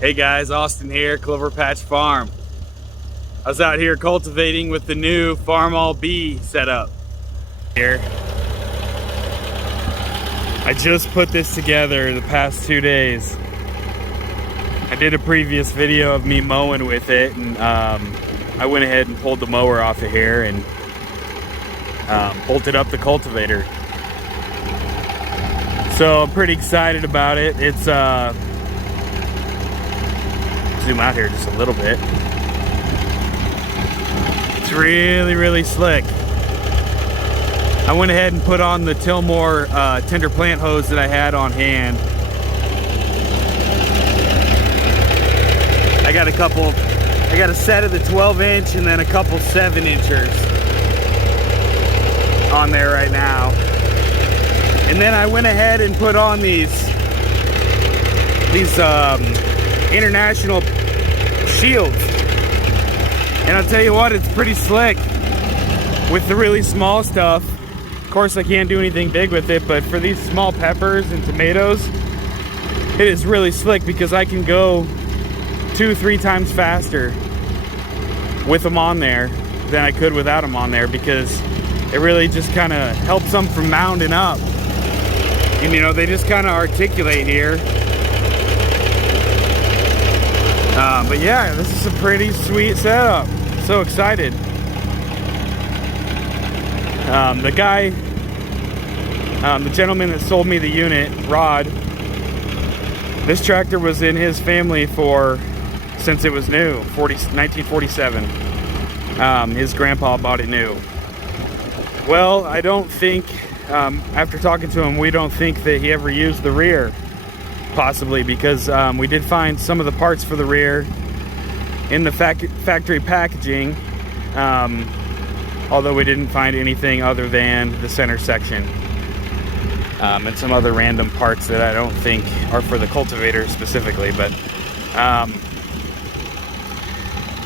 Hey guys, Austin here, Clover Patch Farm. I was out here cultivating with the new Farmall B setup here. I just put this together the past 2 days. I did a previous video of me mowing with it, and I went ahead and pulled the mower off of here and bolted up the cultivator. So I'm pretty excited about it. It's zoom out here just a little bit. It's really slick. I went ahead and put on the Tilmore tender plant hose that I had on hand. I got a set of the 12-inch and then a couple 7-inchers on there right now. And then I went ahead and put on these international shields. And I'll tell you what, it's pretty slick with the really small stuff. Of course, I can't do anything big with it, but for these small peppers and tomatoes, it is really slick because I can go 2-3 times faster with them on there than I could without them on there, because it really just kind of helps them from mounding up. And you know, they just kind of articulate here. But yeah, this is a pretty sweet setup. So excited. The guy, the gentleman that sold me the unit, Rod, this tractor was in his family since it was new, 1947. His grandpa bought it new. Well, I don't think, after talking to him, we don't think that he ever used the rear. Possibly because we did find some of the parts for the rear in the factory packaging, although we didn't find anything other than the center section and some other random parts that I don't think are for the cultivator specifically. But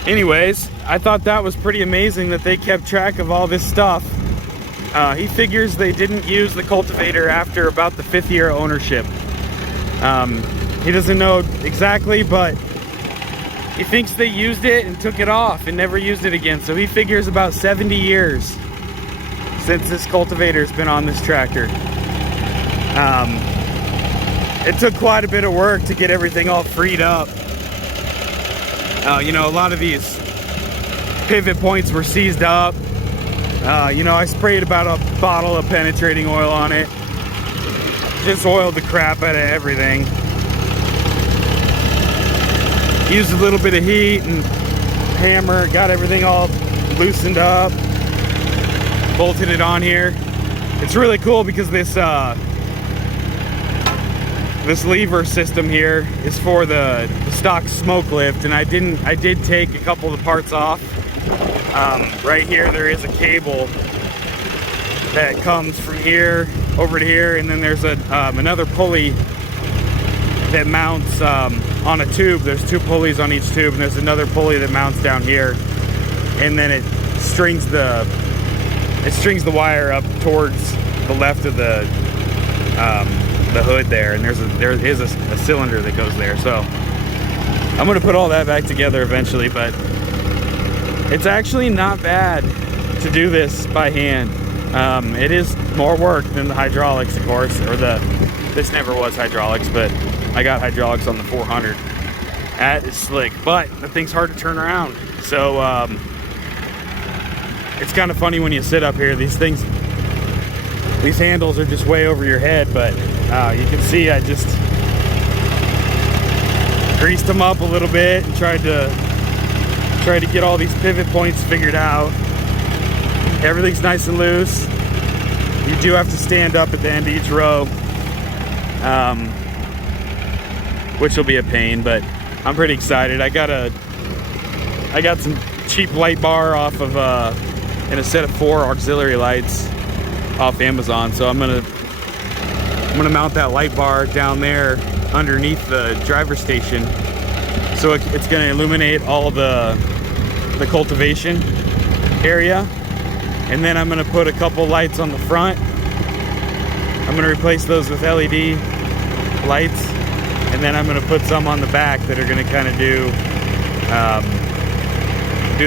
anyways, I thought that was pretty amazing that they kept track of all this stuff. He figures they didn't use the cultivator after about the 5th year of ownership. He doesn't know exactly, but he thinks they used it and took it off and never used it again. So he figures about 70 years since this cultivator's been on this tractor. It took quite a bit of work to get everything all freed up. You know, a lot of these pivot points were seized up. You know, I sprayed about a bottle of penetrating oil on it. Just oiled the crap out of everything. Used a little bit of heat and hammer, got everything all loosened up. Bolted it on here. It's really cool because this lever system here is for the stock smoke lift, and I did take a couple of the parts off. Right here there is a cable that comes from here over to here, and then there's another pulley that mounts on a tube. There's 2 pulleys on each tube, and there's another pulley that mounts down here, and then it strings the wire up towards the left of the hood there, and there is a cylinder that goes there. So I'm gonna put all that back together eventually, but it's actually not bad to do this by hand. It is more work than the hydraulics, of course, or this never was hydraulics, but I got hydraulics on the 400. That is slick, but the thing's hard to turn around. So it's kind of funny when you sit up here. These handles are just way over your head, but you can see I just greased them up a little bit and tried to get all these pivot points figured out. Everything's nice and loose. You do have to stand up at the end of each row, which will be a pain, but I'm pretty excited. I got some cheap light bar off of and a set of 4 auxiliary lights off Amazon. So I'm gonna mount that light bar down there underneath the driver's station, so it's gonna illuminate all the cultivation area. And then I'm gonna put a couple lights on the front. I'm gonna replace those with LED lights. And then I'm going to put some on the back that are going to kind of do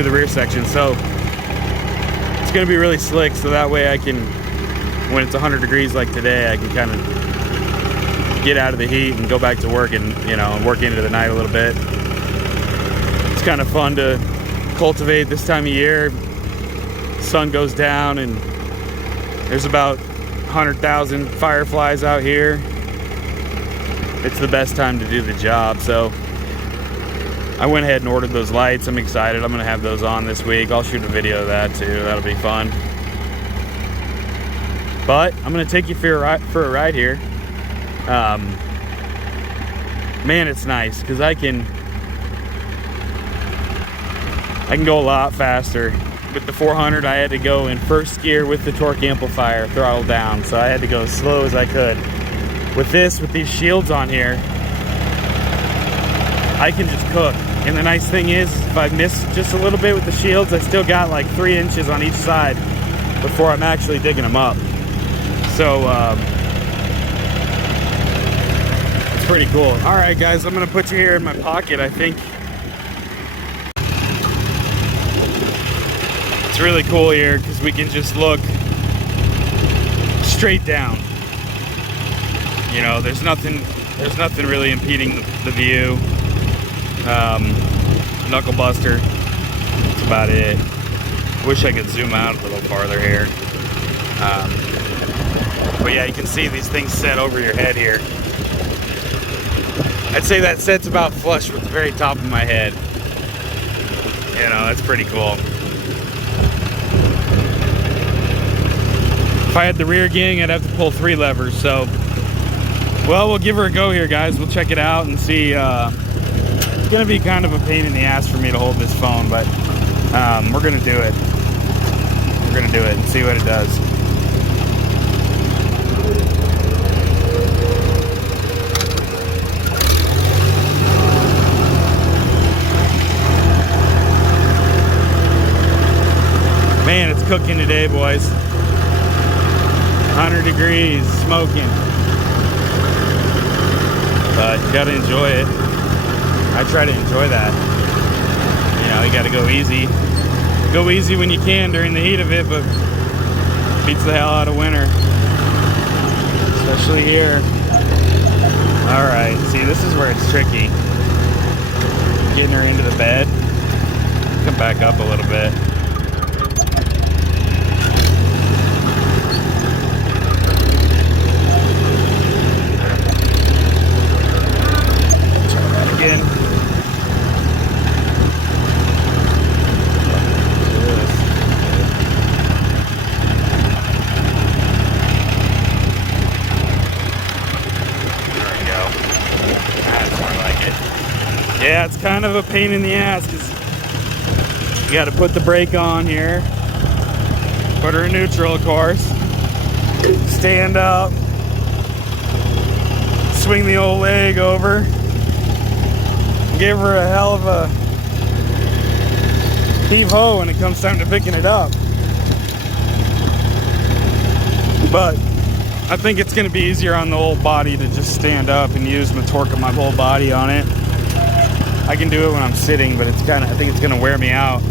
the rear section. So it's going to be really slick, so that way I can, when it's 100 degrees like today, I can kind of get out of the heat and go back to work and, you know, work into the night a little bit. It's kind of fun to cultivate this time of year. Sun goes down and there's about 100,000 fireflies out here. It's the best time to do the job. So I went ahead and ordered those lights. I'm excited. I'm gonna have those on this week. I'll shoot a video of that too. That'll be fun. But I'm gonna take you for a ride here. Man, it's nice because I can go a lot faster. With the 400, I had to go in first gear with the torque amplifier throttle down, so I had to go as slow as I could. With this, with these shields on here, I can just cook. And the nice thing is, if I miss just a little bit with the shields, I still got like 3 inches on each side before I'm actually digging them up. So, it's pretty cool. All right, guys, I'm gonna put you here in my pocket, I think. It's really cool here because we can just look straight down. You know, there's nothing really impeding the view. Knuckle buster, that's about it. Wish I could zoom out a little farther here. But yeah, you can see these things set over your head here. I'd say that set's about flush with the very top of my head. You know, that's pretty cool. If I had the rear gang, I'd have to pull 3 levers, so. Well, we'll give her a go here, guys. We'll check it out and see. It's gonna be kind of a pain in the ass for me to hold this phone, but we're gonna do it. We're gonna do it and see what it does. Man, it's cooking today, boys. 100 degrees, smoking. But you gotta enjoy it. I try to enjoy that. You know, you gotta go easy. Go easy when you can during the heat of it, but beats the hell out of winter. Especially here. Alright, see, this is where it's tricky. Getting her into the bed. Come back up a little bit. Again. Yeah, it's kind of a pain in the ass because you got to put the brake on here, put her in neutral, of course, stand up, swing the old leg over, give her a hell of a heave-ho when it comes time to picking it up. But I think it's going to be easier on the old body to just stand up and use the torque of my whole body on it. I can do it when I'm sitting, but I think it's gonna wear me out.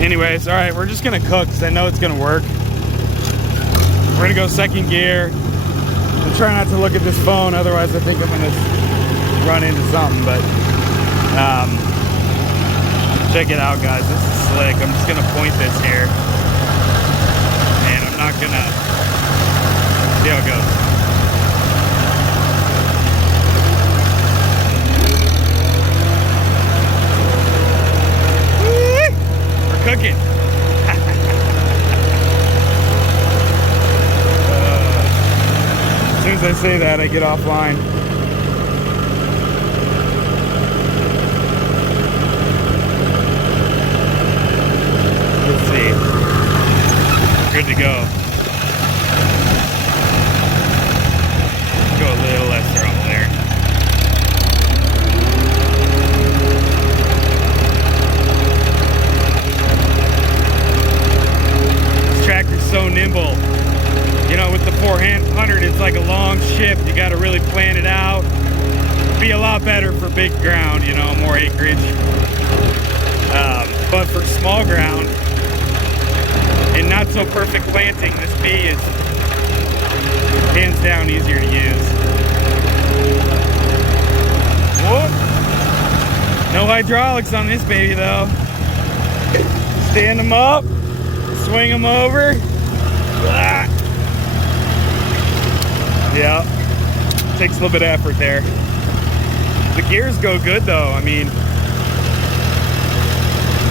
Anyways, all right, we're just gonna cook because I know it's gonna work. We're gonna go second gear. I'm trying not to look at this phone, otherwise I think I'm gonna run into something, but check it out, guys. This is slick. I'm just gonna point this here. And I'm not gonna, see how it goes. Cooking. As soon as I say that, I get offline. Let's see. Good to go. Go a little less throttle there. Tractor's so nimble. You know, with the 400, it's like a long shift. You got to really plan it out. be a lot better for big ground, you know, more acreage. But for small ground and not so perfect planting, this B is hands down easier to use. Whoop. No hydraulics on this baby though. Stand them up, swing them over. Ah. Yeah, takes a little bit of effort there. The gears go good though. I mean,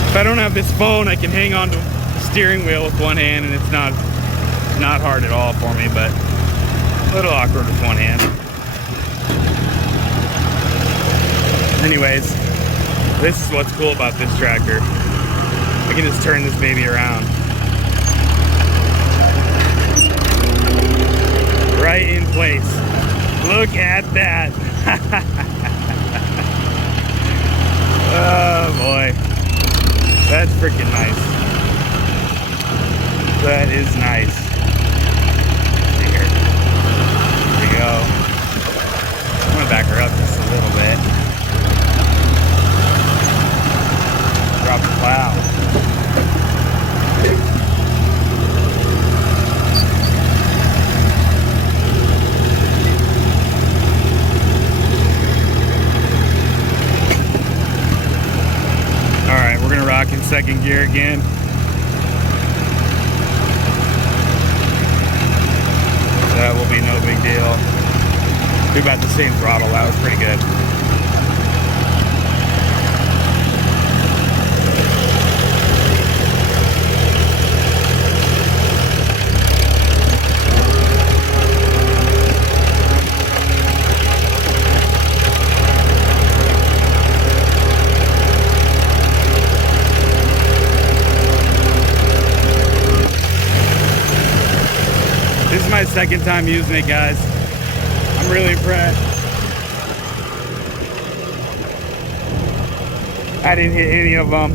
if I don't have this phone, I can hang on to the steering wheel with one hand, and it's not hard at all for me, but a little awkward with one hand. Anyways, this is what's cool about this tractor. I can just turn this baby around. Right in place. Look at that. Oh boy. That's freaking nice. That is nice. Here we go. I'm gonna back her up just a little bit. Drop the plow. Alright, we're gonna rock in second gear again. That will be no big deal. Do about the same throttle, that was pretty good. This is my second time using it, guys. I'm really impressed. I didn't hit any of them.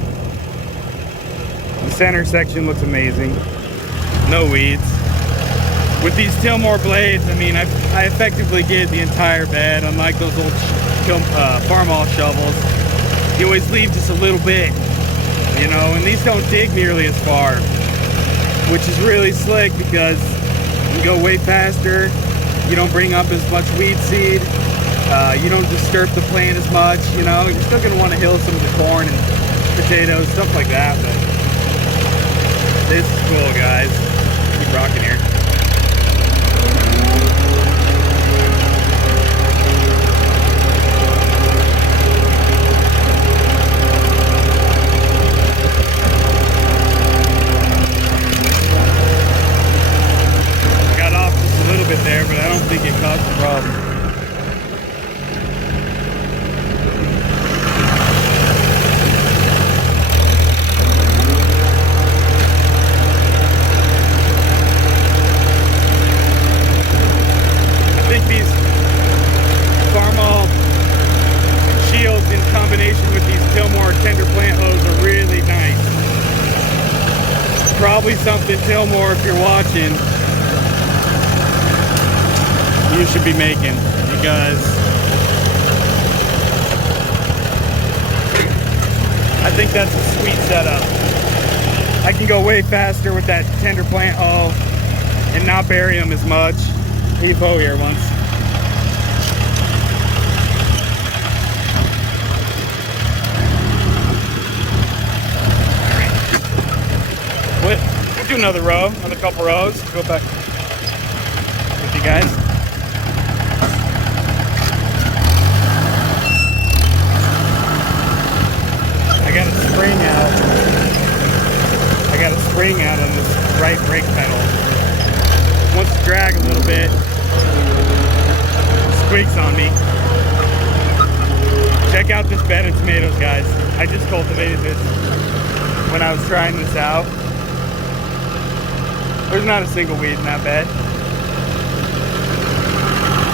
The center section looks amazing. No weeds. With these Tilmore blades, I mean, I effectively get the entire bed, unlike those old Farmall shovels. You always leave just a little bit, you know, and these don't dig nearly as far, which is really slick because you go way faster, you don't bring up as much weed seed, you don't disturb the plant as much, you know. You're still going to want to hill some of the corn and potatoes, stuff like that, but this is cool, guys. Keep rocking here. There, but I don't think it caused a problem. I think these Farmall shields in combination with these Tilmore tender plant hose are really nice. Probably something Tilmore, if you're watching, you should be making, because I think that's a sweet setup. I can go way faster with that tender plant hoe and not bury them as much. Leave hoe here once. We'll do another row, another couple rows. Go back with you guys. I got a spring out on this right brake pedal. Wants to drag a little bit. Squeaks on me. Check out this bed of tomatoes, guys. I just cultivated this when I was trying this out. There's not a single weed in that bed.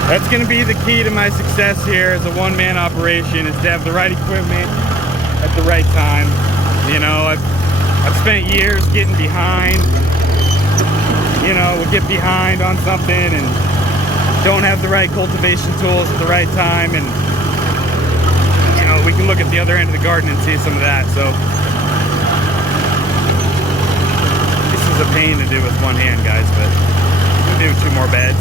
That's gonna be the key to my success here as a one-man operation, is to have the right equipment at the right time. You know, I've spent years getting behind. You know, we'll get behind on something and don't have the right cultivation tools at the right time, and look at the other end of the garden and see some of that. So this is a pain to do with one hand, guys, but we'll do 2 more beds.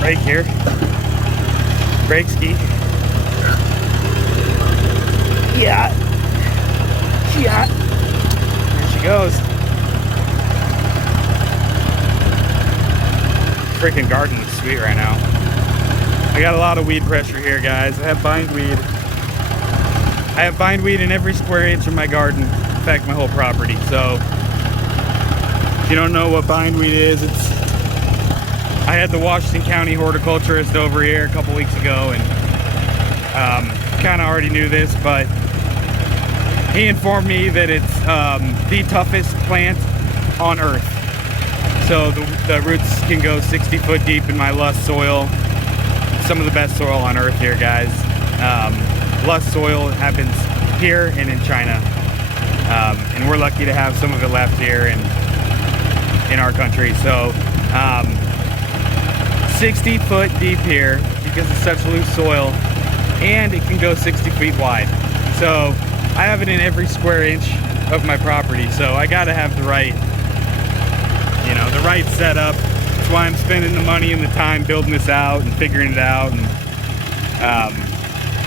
Brake here. Brake ski. Yeah. Yeah. There she goes. Freaking garden is sweet right now. I got a lot of weed pressure here, guys. I have bindweed. I have bindweed in every square inch of my garden. In fact, my whole property. So if you don't know what bindweed is, I had the Washington County horticulturist over here a couple weeks ago, and kind of already knew this, but he informed me that it's the toughest plant on earth. So the roots can go 60 foot deep in my lust soil. Some of the best soil on earth here, guys. Lust soil happens here and in China, and we're lucky to have some of it left here in our country. So 60 foot deep here because it's such loose soil, and it can go 60 feet wide. So I have it in every square inch of my property, so I gotta have the right, you know, the right setup. That's why I'm spending the money and the time building this out and figuring it out, and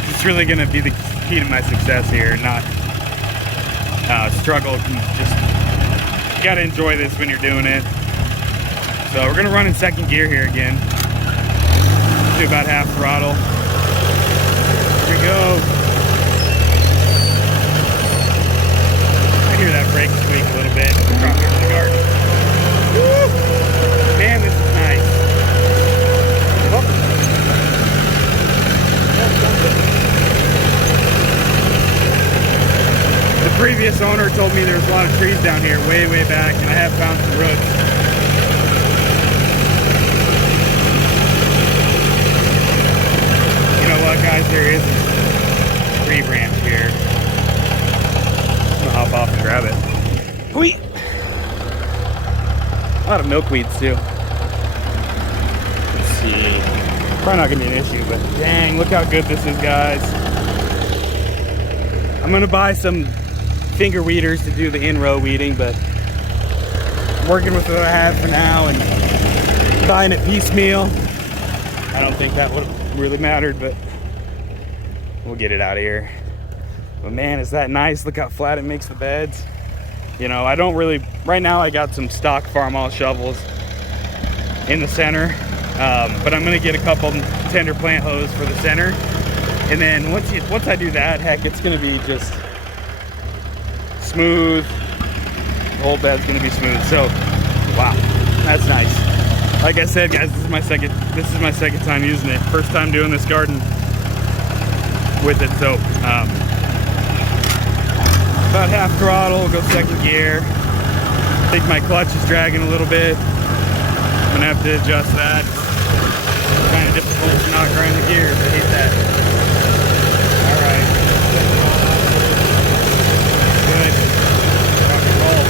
it's really gonna be the key to my success here, not struggle. Just gotta enjoy this when you're doing it. So we're gonna run in second gear here again. Do about half throttle. Here we go. I hear that brake squeak a little bit. Drop here in the garden. Woo! Man, this is nice. Oh. The previous owner told me there's a lot of trees down here way back, and I have found some roots. Guys, there is a tree branch here. I'm gonna hop off and grab it. Whee! A lot of milkweeds too. Let's see. Probably not gonna be an issue, but dang, look how good this is, guys. I'm gonna buy some finger weeders to do the in-row weeding, but I'm working with what I have for now and buying it piecemeal. I don't think that would have really mattered, but we'll get it out of here. But man, is that nice. Look how flat it makes the beds. You know, I don't really, right now I got some stock Farmall shovels in the center, but I'm gonna get a couple tender plant hose for the center. And then once I do that, heck, it's gonna be just smooth. The whole bed's gonna be smooth. So, wow, that's nice. Like I said, guys, this is my second time using it. First time doing this garden with it. So about half throttle, go second gear. I think my clutch is dragging a little bit. I'm gonna have to adjust that. It's kind of difficult to not grind the gears. I hate that. All right, good. Rock and roll.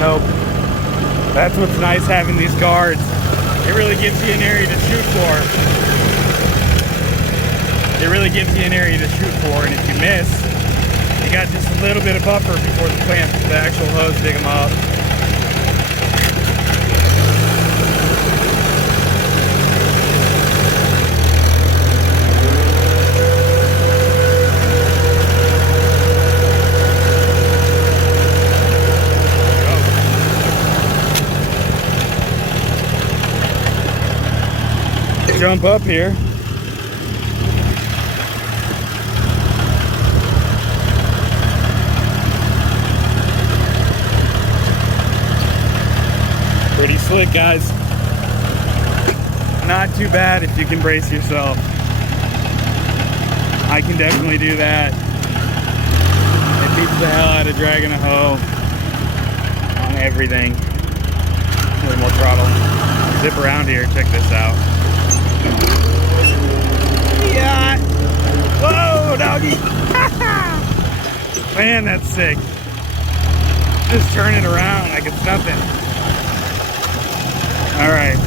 Nope. That's what's nice having these guards. It really gives you an area to shoot for. It really gives you an area to shoot for, and if you miss, you got just a little bit of buffer before the actual hose dig them up. Jump up here. Pretty slick, guys. Not too bad if you can brace yourself. I can definitely do that. It beats the hell out of dragging a hoe on everything. A little more throttle. Zip around here, check this out. Yeah! Whoa, doggy! Man, that's sick. Just turn it around like it's nothing. Alright.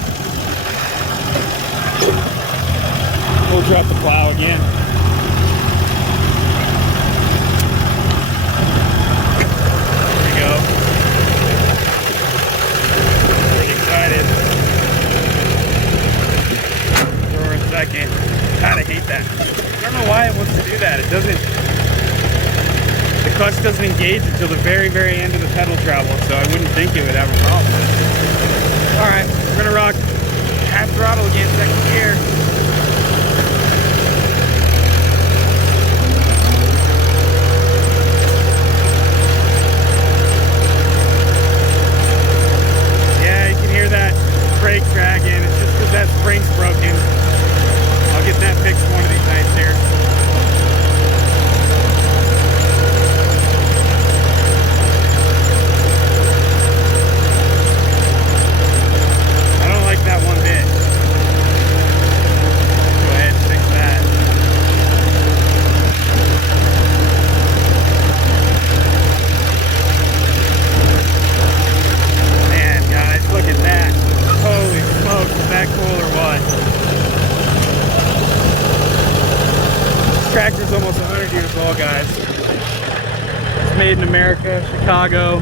We'll drop the plow again. There we go. Pretty excited. For a second. God, I hate that. I don't know why it wants to do that. It doesn't. The clutch doesn't engage until the very, very end of the pedal travel, so I wouldn't think it would have a problem. Alright, we're gonna rock half throttle again, second gear. Yeah, you can hear that brake dragging. It's just because that spring's broken. I'll get that fixed one of these nights here. That one bit. Go ahead and fix that. Man, guys, look at that. Holy smokes, is that cool or what? This tractor's almost 100 years old, guys. It's made in America, Chicago,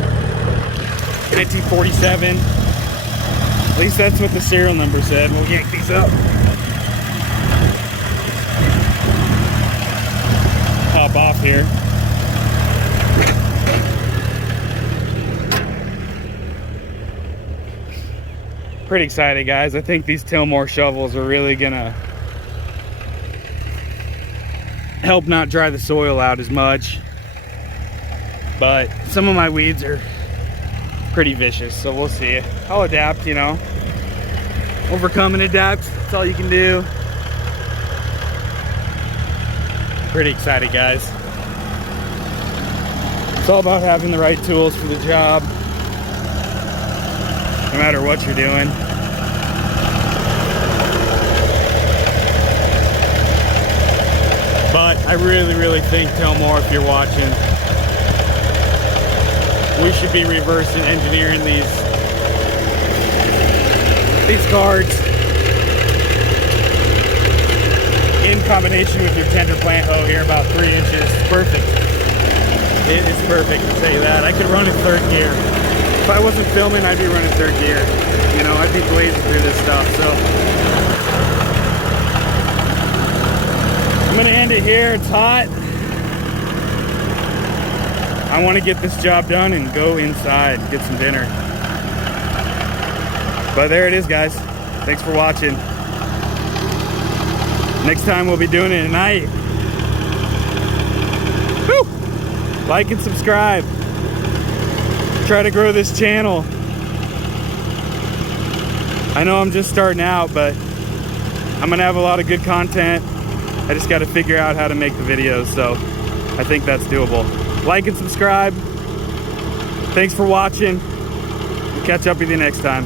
1947. At least that's what the serial number said. We'll yank these up. Pop off here. Pretty excited, guys. I think these Tilmore shovels are really gonna help not dry the soil out as much. But some of my weeds are pretty vicious, so we'll see. I'll adapt, you know. Overcome and adapt, that's all you can do. Pretty excited, guys. It's all about having the right tools for the job, no matter what you're doing. But I really, really think, Tilmore, if you're watching, we should be reverse engineering these cards in combination with your tender plant hoe here, about 3 inches. Perfect. It is perfect, I'll tell you that. I could run in third gear. If I wasn't filming, I'd be running third gear. You know, I'd be blazing through this stuff. So I'm gonna end it here. It's hot. I want to get this job done and go inside and get some dinner. But there it is, guys. Thanks for watching. Next time we'll be doing it at night. Woo! Like and subscribe. Try to grow this channel. I know I'm just starting out, but I'm gonna have a lot of good content. I just got to figure out how to make the videos, so I think that's doable. Like and subscribe. Thanks for watching. We'll catch up with you next time.